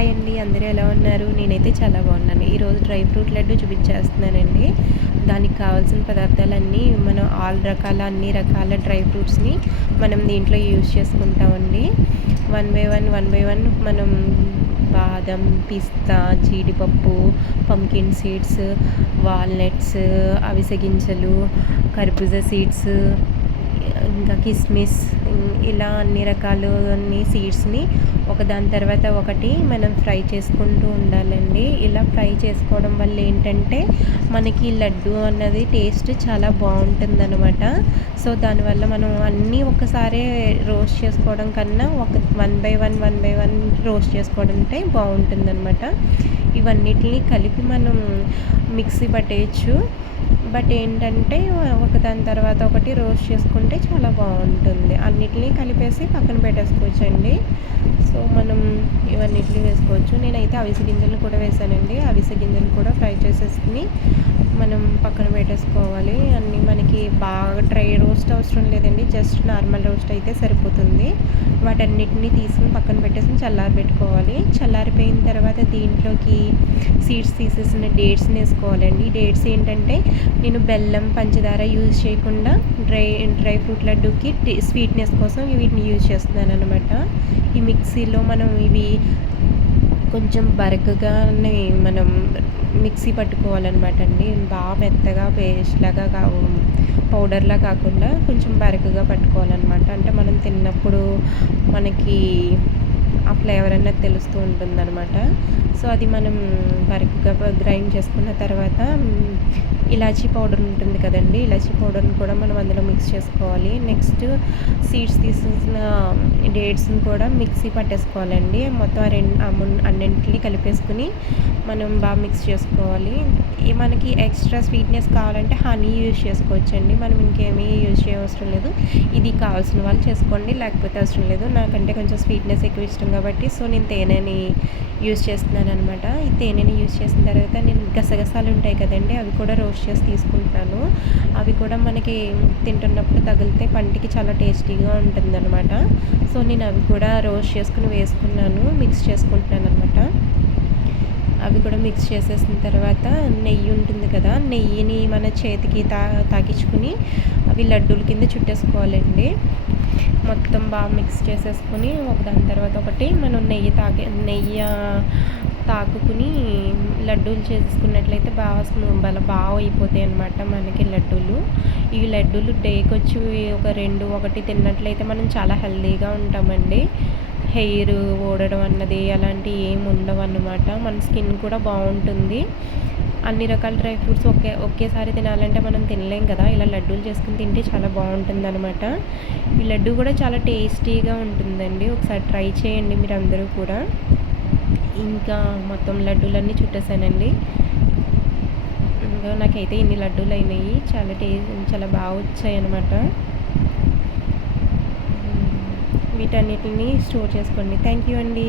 Hi అండి, అందరూ ఎలా ఉన్నారు? నేనైతే చాలా బాగున్నాను. ఈరోజు డ్రై ఫ్రూట్ లడ్డు చూపించేస్తున్నానండి. దానికి కావాల్సిన పదార్థాలన్నీ మనం అన్ని రకాల డ్రై ఫ్రూట్స్ని మనం దీంట్లో యూజ్ చేసుకుంటామండి. వన్ బై వన్ మనం బాదం, పిస్తా, జీడిపప్పు, పంకిన్ సీడ్స్, వాల్నట్స్, అవిసె గింజలు, కర్బూజా సీడ్స్, ఇంకా కిస్మిస్, ఇలా అన్ని రకాలు సీడ్స్ని ఒకదాని తర్వాత ఒకటి మనం ఫ్రై చేసుకుంటూ ఉండాలండి. ఇలా ఫ్రై చేసుకోవడం వల్ల ఏంటంటే మనకి లడ్డు అన్నది టేస్ట్ చాలా బాగుంటుందన్నమాట. సో దానివల్ల మనం అన్నీ ఒకసారి రోస్ట్ చేసుకోవడం కన్నా వన్ బై వన్ రోస్ట్ చేసుకోవడం అంటే బాగుంటుందన్నమాట. ఇవన్నిటిని కలిపి మనం మిక్సీ పట్టేయచ్చు. బట్ ఏంటంటే ఒకదాని తర్వాత ఒకటి రోస్ట్ చేసుకుంటే చాలా బాగుంటుంది. అన్నిటినీ కలిపేసి పక్కన పెట్టేసుకోవచ్చండి. సో మనం ఇవన్నిటిని వేసుకోవచ్చు. నేనైతే అవిసె గింజలు కూడా వేసానండి. అవిసె గింజలు కూడా ఫ్రై చేసేసుకుని మనం పక్కన పెట్టేసుకోవాలి. అన్నీ మనకి బాగా డ్రై రోస్ట్ అవసరం లేదండి, జస్ట్ నార్మల్ రోస్ట్ అయితే సరిపోతుంది. వాటన్నిటిని తీసుకుని పక్కన పెట్టేసి చల్లారబెట్టుకోవాలి. చల్లారిపోయిన తర్వాత దీంట్లోకి సీడ్స్ తీసేసిన డేట్స్ని వేసుకోవాలండి. డేట్స్ ఏంటంటే నేను బెల్లం, పంచదార యూజ్ చేయకుండా డ్రై ఫ్రూట్ లడ్డూకి స్వీట్నెస్ కోసం వీటిని యూజ్ చేస్తున్నాను అనమాట. ఈ మిక్సీలో మనం ఇవి కొంచెం బరకగానే మనం మిక్సీ పట్టుకోవాలన్నమాట అండి. బాగా మెత్తగా పేస్ట్లాగా పౌడర్లా కాకుండా కొంచెం బరకగా పట్టుకోవాలన్నమాట. అంటే మనం తిన్నప్పుడు మనకి ఆ ఫ్లేవర్ అన్నది తెలుస్తూ ఉంటుందన్నమాట. సో అది మనం బరకగా గ్రైండ్ చేసుకున్న తర్వాత ఇలాచీ పౌడర్ ఉంటుంది కదండి, ఇలాచీ పౌడర్ని కూడా మనం అందులో మిక్స్ చేసుకోవాలి. నెక్స్ట్ సీడ్స్ తీసిన డేట్స్ని కూడా మిక్సీ పట్టేసుకోవాలండి. మొత్తం అన్నింటినీ కలిపేసుకుని మనం బాగా మిక్స్ చేసుకోవాలి. మనకి ఎక్స్ట్రా స్వీట్నెస్ కావాలంటే హనీ యూజ్ చేసుకోవచ్చండి. మనం ఇంకేమీ యూజ్ చేయవసరం లేదు. ఇది కావాల్సిన వాళ్ళు చేసుకోండి, లేకపోతే అవసరం లేదు. నాకంటే కొంచెం స్వీట్నెస్ ఎక్కువ ఇష్టం కాబట్టి సో నేను తేనెని యూజ్ చేస్తున్నాను అనమాట. ఈ తేనెని యూజ్ చేసిన తర్వాత నేను గసగసాలు ఉంటాయి కదండి, అవి కూడా రోస్ట్ చేసి తీసుకుంటున్నాను. అవి కూడా మనకి తింటున్నప్పుడు తగిలితే పంటికి చాలా టేస్టీగా ఉంటుందన్నమాట. సో నేను అవి కూడా రోస్ట్ చేసుకుని వేసుకున్నాను, మిక్స్ చేసుకుంటున్నాను అనమాట. అవి కూడా మిక్స్ చేసేసిన తర్వాత నెయ్యి ఉంటుంది కదా, నెయ్యిని మన చేతికి తాకించుకుని అవి లడ్డూల కింద చుట్టేసుకోవాలండి. మొత్తం బాగా మిక్స్ చేసేసుకుని ఒకదాని తర్వాత ఒకటి మనం నెయ్యి తాకుని లడ్డూలు చేసుకున్నట్లయితే బాగా అయిపోతాయి అన్నమాట మనకి లడ్డూలు. ఈ లడ్డూలు డేకి వచ్చి ఒకటి తిన్నట్లయితే మనం చాలా హెల్తీగా ఉంటామండి. హెయిర్ ఊడడం అన్నది అలాంటివి ఏమి ఉండవు అన్నమాట. మన స్కిన్ కూడా బాగుంటుంది. అన్ని రకాల డ్రై ఫ్రూట్స్ ఒకేసారి తినాలంటే మనం తినలేం కదా, ఇలా లడ్డూలు చేసుకుని తింటే చాలా బాగుంటుంది అనమాట. ఈ లడ్డు కూడా చాలా టేస్టీగా ఉంటుందండి. ఒకసారి ట్రై చేయండి మీరు అందరూ కూడా. ఇంకా మొత్తం లడ్డూలన్నీ చుట్టేసానండి. ఇంకా నాకైతే ఇన్ని లడ్డూలు అయినాయి, చాలా బాగా వచ్చాయి అన్నమాట. వీటన్నిటిని స్టోర్ చేసుకోండి. థ్యాంక్ యూ అండి.